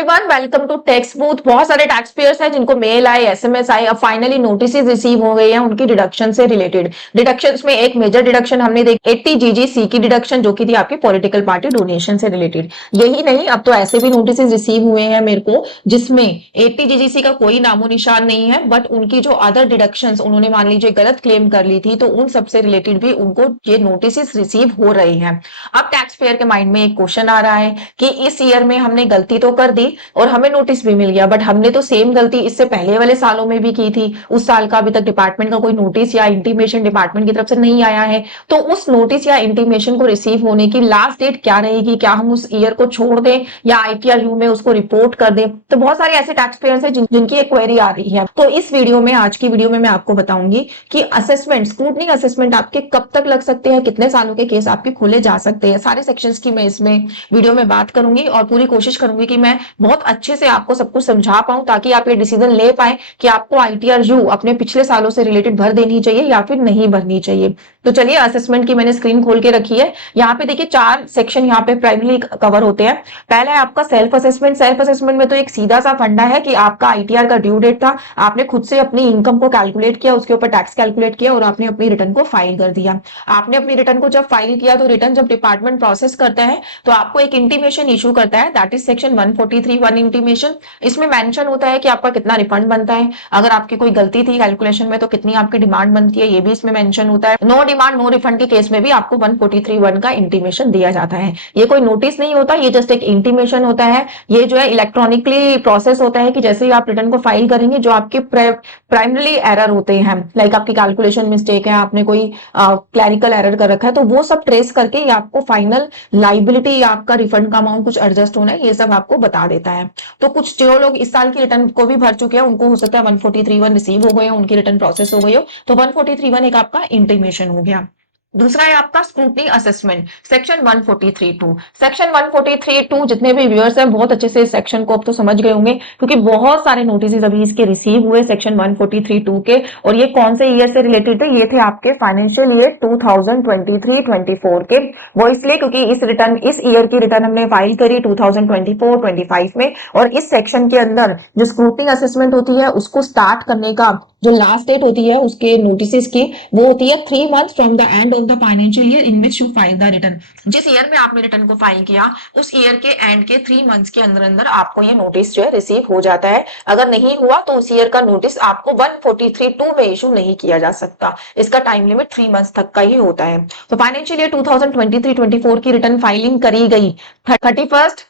Everyone, welcome to tax booth. बहुत सारे tax payers हैं जिनको मेल आए, एसएमएस आए, अब फाइनली नोटिस रिसीव हो गए हैं उनकी डिडक्शन से रिलेटेड। डिडक्शंस में एक मेजर डिडक्शन हमने देखी 80 जीजीसी की डिडक्शन, जो कि थी आपकी पॉलिटिकल पार्टी डोनेशन से रिलेटेड। यही नहीं, अब तो ऐसे भी नोटिस रिसीव हुए हैं मेरे को जिसमें 80 जीजीसी का कोई नामो निशान नहीं है, बट उनकी जो अदर डिडक्शंस उन्होंने मान लीजिए गलत क्लेम कर ली थी, तो उन सबसे रिलेटेड भी उनको ये नोटिस रिसीव हो रही है। अब टैक्स पेयर के माइंड में एक क्वेश्चन आ रहा है कि इस ईयर में हमने गलती तो कर दी और हमें नोटिस भी मिल गया, बट हमने तो सेम गलती इससे पहले वाले सालों में भी की थी। उस साल का अभी तक डिपार्टमेंट का कोई नोटिस या इंटीमेशन डिपार्टमेंट की तरफ से नहीं आया है, तो उस नोटिस या इंटीमेशन को रिसीव होने की लास्ट डेट क्या रहेगी? क्या हम उस ईयर को छोड़ दें या आईटीआरयू में उसको रिपोर्ट कर दें? तो बहुत सारे ऐसे टैक्स पेयर्स हैं जिनकी एक क्वेरी आ रही है। तो इस वीडियो में, आज की वीडियो में मैं आपको बताऊंगी कि असेसमेंट, स्क्रूटनी असेसमेंट आपके कब तक लग सकते हैं, कितने सालों के केस आपके खोले जा सकते हैं। सारे सेक्शंस की मैं इसमें वीडियो में बात करूंगी और पूरी कोशिश करूंगी कि मैं बहुत अच्छे से आपको सब कुछ समझा पाऊं, ताकि आप ये डिसीजन ले पाए कि आपको आईटीआरयू अपने पिछले सालों से रिलेटेड भर देनी चाहिए या फिर नहीं भरनी चाहिए। तो चलिए, असेसमेंट की मैंने स्क्रीन खोल के रखी है। यहाँ पे देखिए 4 सेक्शन यहाँ पे प्राइमरी कवर होते हैं। पहला है आपका सेल्फ असेसमेंट। सेल्फ असेसमेंट में तो एक सीधा सा फंडा है कि आपका आईटीआर का ड्यू डेट था, आपने खुद से अपनी इनकम को कैलकुलेट किया, उसके ऊपर टैक्स कैलकुलेट किया और आपने अपनी रिटर्न को फाइल कर दिया। आपने अपनी रिटर्न को जब फाइल किया तो रिटर्न जब डिपार्टमेंट प्रोसेस करता है तो आपको एक इंटीमेशन इशू करता है, दैट इज सेक्शन 143(1) इंटीमेशन। इसमें मेंशन होता है कि आपका कितना रिफंड बनता है, अगर आपकी कोई गलती थी कैलकुलेशन में तो कितनी आपकी डिमांड बनती है, ये भी इसमें मेंशन होता है। नो डिमांड नो रिफंड के केस में भी आपको 143(1) का इंटीमेशन दिया जाता है। ये कोई नोटिस नहीं होता, ये जस्ट एक इंटीमेशन होता है। ये जो है इलेक्ट्रॉनिकली प्रोसेस होता है कि जैसे ही आप रिटर्न को फाइल करेंगे, जो आपके प्राइमरी एरर होते हैं, लाइक आपकी कैलकुलेशन मिस्टेक है, आपने कोई क्लैरिकल एरर कर रखा है, तो वो सब ट्रेस करके ये आपको फाइनल लाइबिलिटी या आपका रिफंड का अमाउंट कुछ एडजस्ट होना है, ये सब आपको बता देता है। तो कुछ जो लोग इस साल की रिटर्न को भी भर चुके हैं, उनको हो सकता है 143(1) रिसीव हो गए हो, उनकी रिटर्न प्रोसेस हो गई हो, तो 143(1) एक आपका इंटीमेशन हो गया। दूसरा है आपका स्क्रूटनी असेसमेंट, सेक्शन 143(2). सेक्शन 143(2) जितने भी व्यूअर्स हैं बहुत अच्छे से इस सेक्शन को अब तो समझ गए होंगे, क्योंकि बहुत सारे नोटिस अभी इसके रिसीव हुए सेक्शन 143(2) के। और ये कौन से ईयर से रिलेटेड थे? ये थे आपके फाइनेंशियल ईयर 2023-24 के। वो इसलिए क्योंकि इस ईयर की रिटर्न हमने फाइल करी 2024-25 में, और इस सेक्शन के अंदर जो स्क्रूटनी असेसमेंट होती है उसको स्टार्ट करने का जो लास्ट डेट होती है उसके नोटिस की, वो होती है 3 months from the end of the financial year in which you file the return. जिस ईयर में आपने रिटर्न को फाइल किया, उस ईयर के एंड के 3 months के अंदर अंदर आपको ये नोटिस जो है रिसीव हो जाता है। अगर नहीं हुआ तो उस ईयर का नोटिस आपको 143(2) में इशू नहीं किया जा सकता। इसका टाइम लिमिट 3 months तक का ही होता है। तो फाइनेंशियल ईयर 2023-24 की रिटर्न फाइलिंग करी गई 31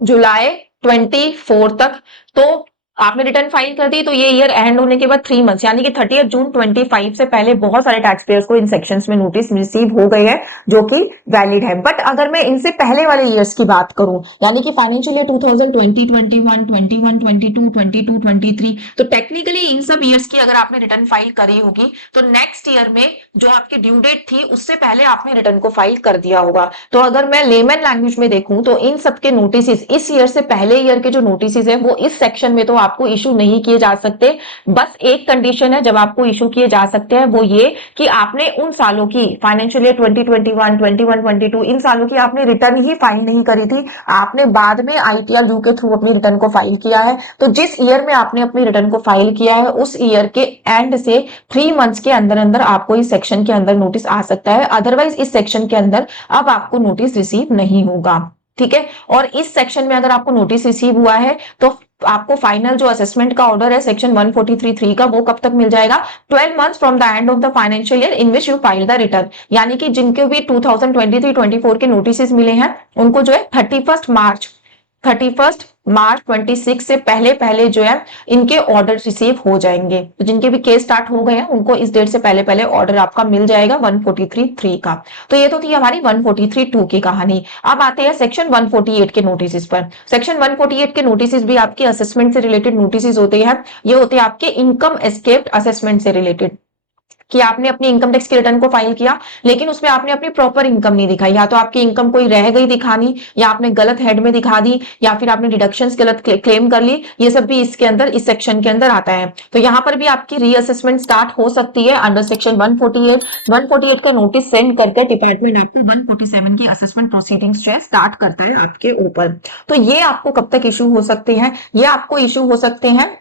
जुलाई 24 तक, तो आपने रिटर्न फाइल कर दी, तो ये ईयर एंड होने के बाद 3 months यानी कि 30 जून 25 से पहले बहुत सारे टैक्स पेयर्स को इन सेक्शंस में नोटिस रिसीव हो गए हैं जो कि वैलिड है। बट अगर मैं इनसे पहले वाले ईयर्स की बात करूं, यानी कि फाइनेंशियल ईयर 2020, 21, 21, 22, 22, 23, तो टेक्निकली इन सब ईयर्स की अगर आपने रिटर्न फाइल करी होगी तो नेक्स्ट ईयर में जो आपकी ड्यू डेट थी उससे पहले आपने रिटर्न को फाइल कर दिया होगा। तो अगर मैं लेमन लैंग्वेज में देखूं तो इन सबके नोटिस, इस ईयर से पहले ईयर के जो नोटिस है वो इस सेक्शन में तो आपको इशू नहीं किए जा सकते। बस एक कंडीशन है जब आपको इशू किए जा सकते हैं, वो ये कि आपने उन सालों की फाइनेंशियल ईयर 2021, 21, 22 इन सालों की आपने रिटर्न ही फाइल नहीं करी थी, आपने बाद में आईटीआरयू के थ्रू अपनी रिटर्न को फाइल किया है। तो जिस ईयर में आपने अपनी रिटर्न को फाइल किया है उस ईयर के एंड से 3 months के अंदर अंदर आपको इस सेक्शन के अंदर नोटिस आ सकता है, अदरवाइज इस सेक्शन के अंदर अब आपको नोटिस रिसीव नहीं होगा। ठीक है, और इस सेक्शन में अगर आपको नोटिस रिसीव हुआ है तो आपको फाइनल जो असेसमेंट का ऑर्डर है सेक्शन 143(3) का, वो कब तक मिल जाएगा? 12 months from the end of the financial year in which you file the return. यानी कि जिनके भी 2023-24 के नोटिस मिले हैं उनको जो है 31 मार्च 26 से पहले पहले जो है इनके ऑर्डर रिसीव हो जाएंगे। तो जिनके भी केस स्टार्ट हो गए हैं उनको इस डेट से पहले पहले ऑर्डर आपका मिल जाएगा 143(3) का। तो ये तो थी हमारी 143(2) की कहानी। अब आते हैं सेक्शन 148 के नोटिस पर। सेक्शन 148 के नोटिस भी आपके असेसमेंट से रिलेटेड नोटिस होते हैं। ये होते हैं आपके इनकम एस्केप्ड असेसमेंट से रिलेटेड। कि आपने अपनी इनकम टैक्स की रिटर्न को फाइल किया, लेकिन उसमें आपने अपनी प्रॉपर इनकम नहीं दिखाई, या तो आपकी इनकम कोई रह गई दिखानी, या आपने गलत हेड में दिखा दी, या फिर आपने डिडक्शंस गलत क्लेम कर ली, ये सब भी इसके अंदर, इस सेक्शन के अंदर आता है। तो यहाँ पर भी आपकी रीअसेसमेंट स्टार्ट हो सकती है अंडर सेक्शन 148। 148 का नोटिस सेंड करके डिपार्टमेंट आपको 147 की असेसमेंट प्रोसीडिंग्स जो है स्टार्ट करता है आपके ऊपर। तो ये आपको कब तक इशू हो सकते हैं? ये आपको इशू हो सकते हैं,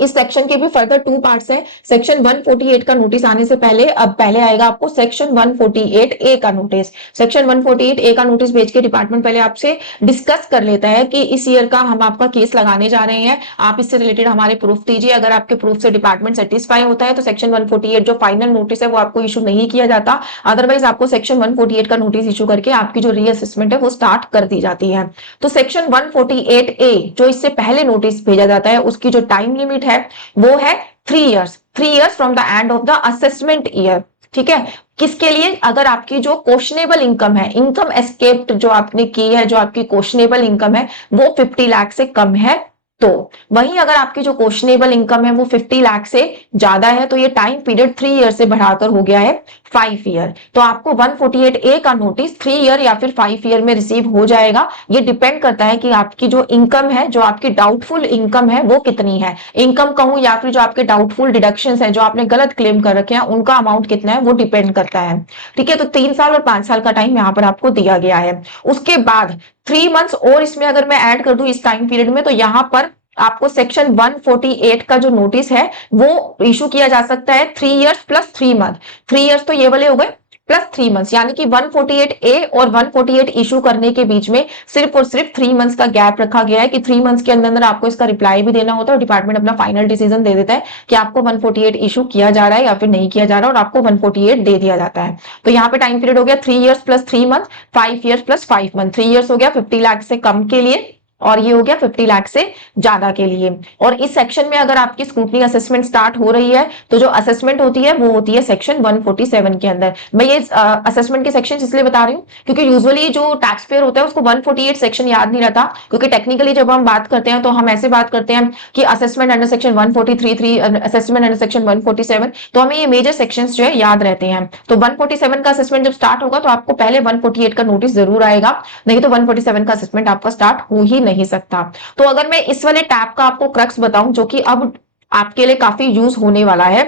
इस सेक्शन के भी फर्दर 2 पार्ट्स हैं। सेक्शन 148 का नोटिस आने से पहले अब पहले आएगा आपको सेक्शन 148 ए का नोटिस। सेक्शन 148 ए का नोटिस भेज के डिपार्टमेंट पहले आपसे डिस्कस कर लेता है कि इस ईयर का हम आपका केस लगाने जा रहे हैं, आप इससे रिलेटेड हमारे प्रूफ दीजिए। अगर आपके प्रूफ से डिपार्टमेंट सेटिस्फाई होता है तो सेक्शन 148 जो फाइनल नोटिस है वो आपको इशू नहीं किया जाता, अदरवाइज आपको सेक्शन 148 का नोटिस इशू करके आपकी जो रीअसेसमेंट है वो स्टार्ट कर दी जाती है। तो सेक्शन 148 ए जो इससे पहले नोटिस भेजा जाता है उसकी जो टाइम लिमिट है वो है 3 years, 3 years from the end of the assessment year. ठीक है, किसके लिए? अगर आपकी जो क्वेश्चनेबल इनकम है, इनकम एस्केप्ड जो आपने की है, जो आपकी क्वेश्चनेबल इनकम है वो 50 लाख से कम है तो। वहीं अगर आपकी जो क्वेश्चनेबल इनकम है वो 50 लाख से ज्यादा है तो ये टाइम पीरियड 3 ईयर से बढ़ाकर हो गया है 5 ईयर। तो आपको 148 ए का नोटिस 3 ईयर या फिर 5 ईयर में रिसीव हो जाएगा। ये डिपेंड करता है कि आपकी जो इनकम है, जो आपकी डाउटफुल इनकम है वो कितनी है। इनकम कहूं या फिर जो आपके डाउटफुल डिडक्शंस है, जो आपने गलत क्लेम कर रखे हैं, उनका अमाउंट कितना है वो डिपेंड करता है। ठीक है, तो 3 साल और 5 साल का टाइम यहाँ पर आपको दिया गया है। उसके बाद 3 मंथ्स और इसमें अगर मैं ऐड कर दूं इस टाइम पीरियड में, तो यहां पर आपको सेक्शन 148 का जो नोटिस है वो इशू किया जा सकता है 3 इयर्स प्लस 3 मंथ। 3 इयर्स तो ये वाले हो गए प्लस 3 मंथ्स, यानी कि 148 ए और 148 इशू करने के बीच में सिर्फ और सिर्फ 3 मंथ्स का गैप रखा गया है कि 3 मंथ्स के अंदर अंदर आपको इसका रिप्लाई भी देना होता है और डिपार्टमेंट अपना फाइनल डिसीजन दे देता है कि आपको 148 इशू किया जा रहा है या फिर नहीं किया जा रहा है, और आपको 148 दे दिया जाता है। तो यहाँ पे टाइम पीरियड हो गया 3 years plus 3 month, 5 years plus 5 month. 3 years हो गया 50 लाख से कम के लिए और ये हो गया 50 लाख से ज्यादा के लिए। और इस सेक्शन में अगर आपकी स्क्रूटनी असेसमेंट स्टार्ट हो रही है तो जो असेसमेंट होती है वो होती है सेक्शन 147 के अंदर। मैं ये असेसमेंट के सेक्शन इसलिए बता रही हूँ क्योंकि यूजुअली जो टैक्स पेयर होता है उसको 148 सेक्शन याद नहीं रहता, क्योंकि टेक्निकली जब हम बात करते हैं तो हम ऐसे बात करते हैं कि assessment under section 143, assessment under section 147, तो हमें ये मेजर सेक्शन जो है याद रहते हैं। तो 147 का असेसमेंट जब स्टार्ट होगा तो आपको पहले 148 का नोटिस जरूर आएगा, नहीं तो 147 का असेसमेंट आपका स्टार्ट हो ही नहीं सकता। तो अगर मैं इस वाले टैब का आपको क्रक्स बताऊं जो कि अब आपके लिए काफी यूज होने वाला है,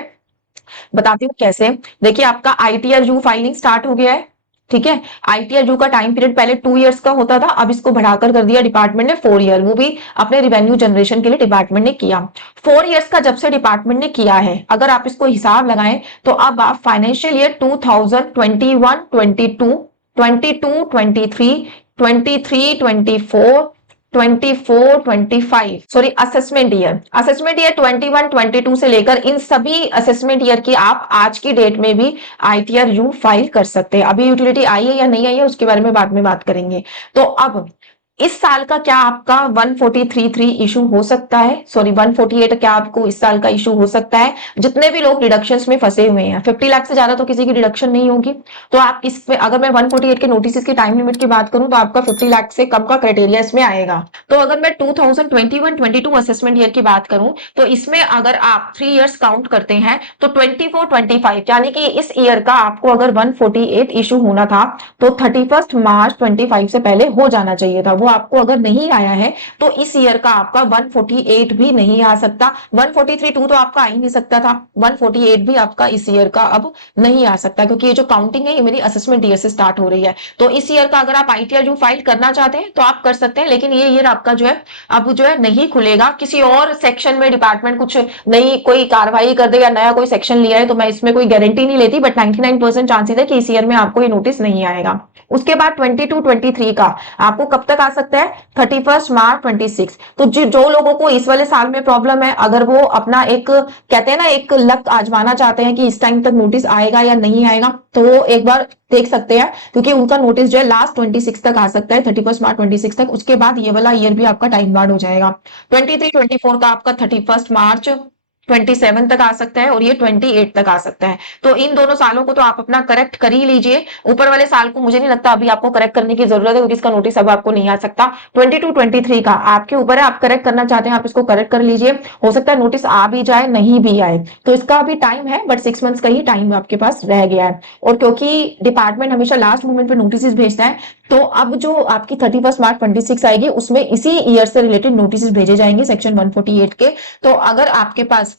बताती हूँ कैसे। देखिए आपका ITRU फाइलिंग स्टार्ट हो गया है। ठीक है, ITRU का टाइम पीरियड पहले 2 इयर्स का होता था, अब इसको बढ़ाकर कर दिया डिपार्टमेंट ने 4 ईयर, वो भी अपने रिवेन्यू जनरेशन के लिए डिपार्टमेंट ने किया। 4 इयर्स का जब से डिपार्टमेंट ने किया है, अगर आप इसको हिसाब लगाएं तो अब आप financial year 2021, 22, 22, 23, 23, 24, 24, 25, sorry assessment year 21, 22 से लेकर इन सभी असेसमेंट ईयर की आप आज की डेट में भी ITRU फाइल कर सकते हैं। अभी यूटिलिटी आई है या नहीं आई है उसके बारे में बाद में बात करेंगे। तो अब इस साल का क्या आपका 143.3 इशू हो सकता है, सॉरी 148 क्या आपको इस साल का इशू हो सकता है? जितने भी लोग डिडक्शंस में फंसे हुए हैं, 50 लाख से ज्यादा तो किसी की डिडक्शन नहीं होगी, तो आप इसमें अगर मैं 148 के नोटिस की टाइम लिमिट की बात करूं तो आपका 50 लाख से कम का क्राइटेरिया इसमें आएगा। तो अगर मैं 2021-22 असेसमेंट ईयर की बात करूं तो इसमें अगर आप 3 इयर्स काउंट करते हैं तो 24-25 यानी कि इस ईयर का आपको अगर 148 इशू होना था तो 31 मार्च 25 से पहले हो जाना चाहिए था। आपको अगर नहीं आया है तो इस ईयर का आपका 148 भी नहीं आ सकता। 143.2 तो आपका आ ही नहीं सकता था, 148 भी आपका इस ईयर का अब नहीं आ सकता, क्योंकि ये जो काउंटिंग है ये मेरी असेसमेंट ईयर से स्टार्ट हो रही है। तो इस ईयर का अगर आप ITRU फाइल करना चाहते हैं तो आप कर सकते हैं, लेकिन ये ईयर आपका जो है अब जो है नहीं खुलेगा। किसी और सेक्शन में डिपार्टमेंट कुछ नई कोई कार्रवाई कर दे या नया कोई सेक्शन लिया है तो मैं इसमें कोई गारंटी नहीं लेती, बट 99% चांसेस है कि इस ईयर में आपको ये नोटिस नहीं आएगा। उसके बाद 22-23 का आपको कब तक आ सकता है? 31 मार्च 26। तो जो लोगों को इस वाले साल में प्रॉब्लम है, अगर वो अपना एक कहते हैं ना एक लक आजमाना चाहते हैं कि इस टाइम तक नोटिस आएगा या नहीं आएगा, तो वो एक बार देख सकते हैं, क्योंकि उनका नोटिस जो है लास्ट 26 तक आ सकता है, 31 मार्च 26 तक। उसके बाद ये वाला ईयर भी आपका टाइम बार्ड हो जाएगा। 23-24 का आपका 31 मार्च 27 तक आ सकता है और ये 28 तक आ सकता है। तो इन दोनों सालों को तो आप अपना करेक्ट कर ही लीजिए। ऊपर वाले साल को मुझे नहीं लगता अभी आपको करेक्ट करने की जरूरत है, क्योंकि इसका नोटिस अब आपको नहीं आ सकता। 22 23 का आपके ऊपर है, आप करेक्ट करना चाहते हैं आप इसको करेक्ट कर लीजिए। हो सकता है नोटिस आ भी जाए नहीं भी आए, तो इसका अभी टाइम है, बट 6 मंथ्स का ही टाइम आपके पास रह गया है। और क्योंकि डिपार्टमेंट हमेशा लास्ट मोमेंट पे नोटिस भेजता है, तो अब जो आपकी 31 मार्च 26 आएगी उसमें इसी ईयर से रिलेटेड नोटिस भेजे जाएंगे सेक्शन 148 के। तो अगर आपके पास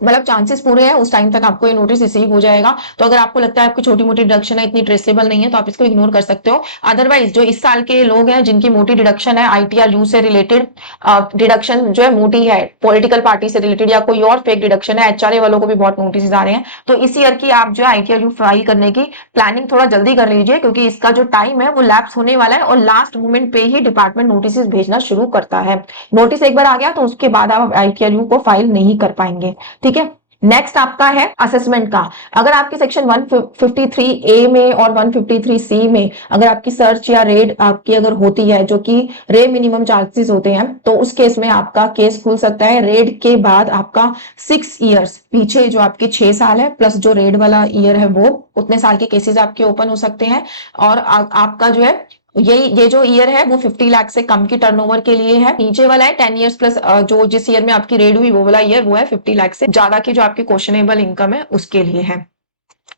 मतलब चांसेस पूरे हैं उस टाइम तक आपको ये नोटिस रिसीव हो जाएगा। तो अगर आपको लगता है आपकी छोटी मोटी डिडक्शन है, इतनी ट्रेसेबल नहीं है, तो आप इसको इग्नोर कर सकते हो। अदरवाइज जो इस साल के लोग हैं जिनकी मोटी डिडक्शन है आईटीआर से रिलेटेड, डिडक्शन जो है मोटी है पॉलिटिकल पार्टी से रिलेटेड या कोई और फेक डिडक्शन है, एचआरए वालों को भी बहुत नोटिस आ रहे हैं, तो इस ईयर की आप जो है आईटीआर फाइल करने की प्लानिंग थोड़ा जल्दी कर लीजिए, क्योंकि इसका जो टाइम है वो लैप्स होने वाला है और लास्ट मोमेंट पे ही डिपार्टमेंट नोटिस भेजना शुरू करता है। नोटिस एक बार आ गया तो उसके बाद आप आईटीआर को फाइल नहीं कर पाएंगे। ठीक है, नेक्स्ट आपका है असेसमेंट का। अगर आपके सेक्शन 153 ए में और 153 सी में अगर आपकी सर्च या रेड आपकी अगर होती है, जो कि रे मिनिमम चार्जेस होते हैं, तो उस केस में आपका केस खुल सकता है। रेड के बाद आपका 6 इयर्स पीछे जो आपके 6 साल है प्लस जो रेड वाला ईयर है वो उतने साल के केसेस आपके ओपन हो सकते हैं। और आपका जो है ये जो ईयर है वो 50 लाख से कम की टर्नओवर के लिए है। नीचे वाला है 10 इयर्स प्लस, जो जिस ईयर में आपकी रेड हुई वो वाला ईयर वो है 50 लाख से ज्यादा की जो आपकी क्वेश्चनेबल इनकम है उसके लिए है।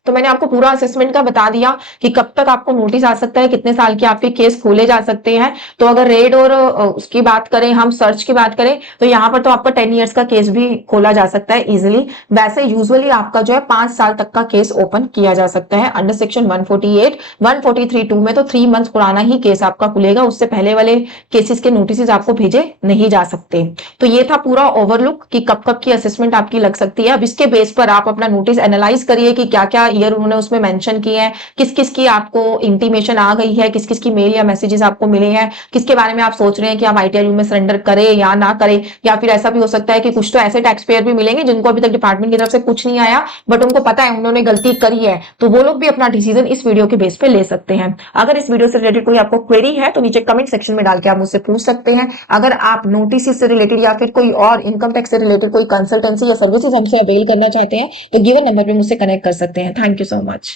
तो मैंने आपको पूरा असेसमेंट का बता दिया कि कब तक आपको नोटिस आ सकता है, कितने साल के आपके केस खोले जा सकते हैं। तो अगर रेड और उसकी बात करें, हम सर्च की बात करें, तो यहाँ पर तो आपका 10 इयर्स का केस भी खोला जा सकता है इजिली। वैसे यूजुअली आपका जो है 5 साल तक का केस ओपन किया जा सकता है अंडर सेक्शन 148। 143(2) में तो 3 मंथ पुराना ही केस आपका खुलेगा, उससे पहले वाले केसेस के नोटिस आपको भेजे नहीं जा सकते। तो ये था पूरा ओवरलुक कि कब कब की असेसमेंट आपकी लग सकती है। अब इसके बेस पर आप अपना नोटिस एनालाइज करिए कि क्या क्या ईयर उन्होंने उसमें मेंशन किए हैं, किस किस की आपको इंटीमेशन आ गई है, किस किस की मेल या मैसेजेस आपको मिले हैं, किसके बारे में आप सोच रहे हैं कि आप आईटीआरयू में सरेंडर करें या ना करें। या फिर ऐसा भी हो सकता है कि कुछ तो ऐसे टैक्स पेयर भी मिलेंगे जिनको अभी तक डिपार्टमेंट की तरफ से कुछ नहीं आया, बट उनको पता है उन्होंने गलती करी है, तो वो लोग भी अपना डिसीजन इस वीडियो के बेस पे ले सकते हैं। अगर इस वीडियो से रिलेटेड कोई आपको क्वेरी है तो नीचे कमेंट सेक्शन में डाल के आप मुझसे पूछ सकते हैं। अगर आप नोटिस से रिलेटेड या फिर कोई और इनकम टैक्स से रिलेटेड कोई कंसल्टेंसी या सर्विसेज हमसे अवेल करना चाहते हैं तो गिवन नंबर पे मुझसे कनेक्ट कर सकते हैं। Thank you so much.